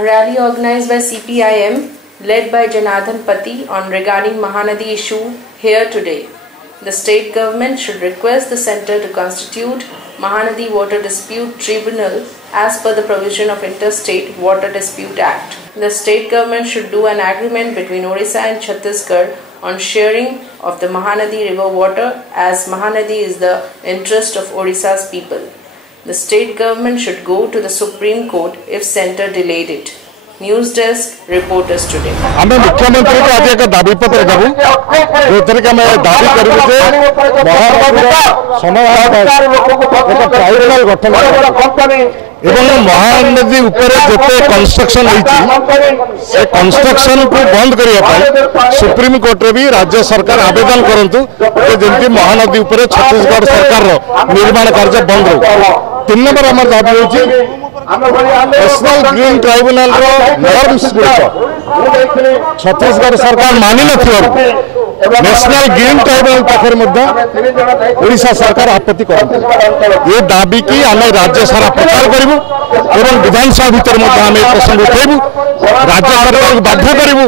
A rally organized by CPIM led by Janardhan Pati on regarding Mahanadi issue here today. The state government should request the centre to constitute Mahanadi Water Dispute Tribunal as per the provision of Interstate Water Dispute Act. The state government should do an agreement between Odisha and Chhattisgarh on sharing of the Mahanadi river water, as Mahanadi is the interest of Odisha's people. The state government should go to the Supreme Court if centre delayed it. News desk reporters today. हमें मुख्यमंत्री को आज एक दाबी पत्र देबू जोथरे के मैं दाबी करू जे ट्राइब्यूनल गठन एवं महानदी ऊपर जेते कंस्ट्रक्शन होईची से कंस्ट्रक्शन को बंद करिया पाई सुप्रीम कोर्ट रे भी राज्य सरकार आवेदन करंतु जे जेंति महानदी ऊपर छत्तीसगढ़ सरकार रो निर्माण कार्य बंद हो। 3 नंबर हमर दाबी होईची नेशनल ग्रीन ट्राइब्यूनल रो नॉर्म्स छत्तीसगढ़ सरकार मानि नथिबार नेशनल ग्रीन ट्राइब्यूनल पाखर मध्य ओडिशा सरकार आपत्ति करते ये दाबी की आम राज्य सारा प्रचार करूँ और विधानसभा भितर प्रसंग उठेबू राज्य सरकार को बाध्य करूँ।